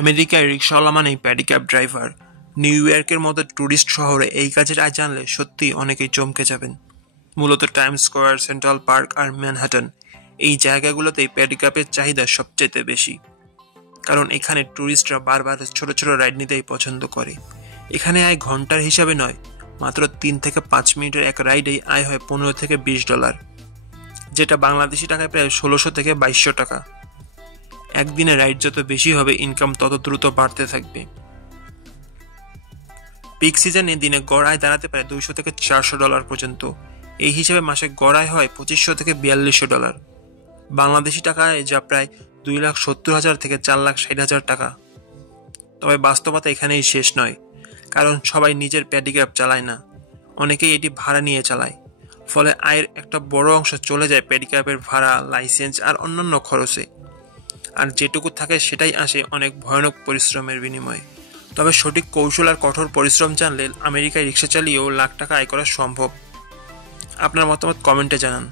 আমেরিকায় রিকশাওয়ালা মানেই প্যাডিক্যাব driver. New ইয়র্কের মতো ট্যুরিস্ট শহরে এই কাজের আয় জানলে সত্যিই অনেকেই চমকে যাবেন। মূলত টাইমস স্কোয়ার, সেন্ট্রাল পার্ক আর ম্যানহাটন এই জায়গাগুলোতেই প্যাডিক্যাবের চাহিদা সবচেয়ে বেশি, কারণ এখানে ট্যুরিস্টরা বারবার ছোট ছোট রাইড নিতেই পছন্দ করে। এখানে আয় ঘন্টার হিসাবে নয়, মাত্র 3 থেকে 5 মিনিটের এক রাইডেই আয় হয় $15 থেকে $20, যেটা বাংলাদেশি টাকায় প্রায় 1600 থেকে 2200 টাকা। একদিনে রাইড যত বেশি হবে, ইনকাম তত দ্রুত বাড়তে থাকবে। পিক সিজনে দিনে গড় আয় দাঁড়াতে পারে $200 থেকে $400 পর্যন্ত। এই হিসেবে মাসে গড় আয় হয় $2500 থেকে $4200, বাংলাদেশি টাকায় যা প্রায় 2,70,000 থেকে 4,60,000 টাকা। তবে বাস্তবতা এখানেই শেষ নয়, কারণ সবাই নিজের প্যাডিক্যাব চালায় না, অনেকেই এটি ভাড়া নিয়ে চালায়। ফলে আয়ের একটা বড় অংশ চলে যায় প্যাডিক্যাবের ভাড়া, লাইসেন্স আর অন্যান্য খরচে। আর যেটুকু থাকে সেটাই আসে অনেক ভয়ানক পরিশ্রমের বিনিময়ে। তবে সঠিক কৌশল আর কঠোর পরিশ্রম জানলে আমেরিকায় রিক্সা চালিয়েও লাখ টাকা আয় করা সম্ভব। আপনার মতামত কমেন্টে জানান।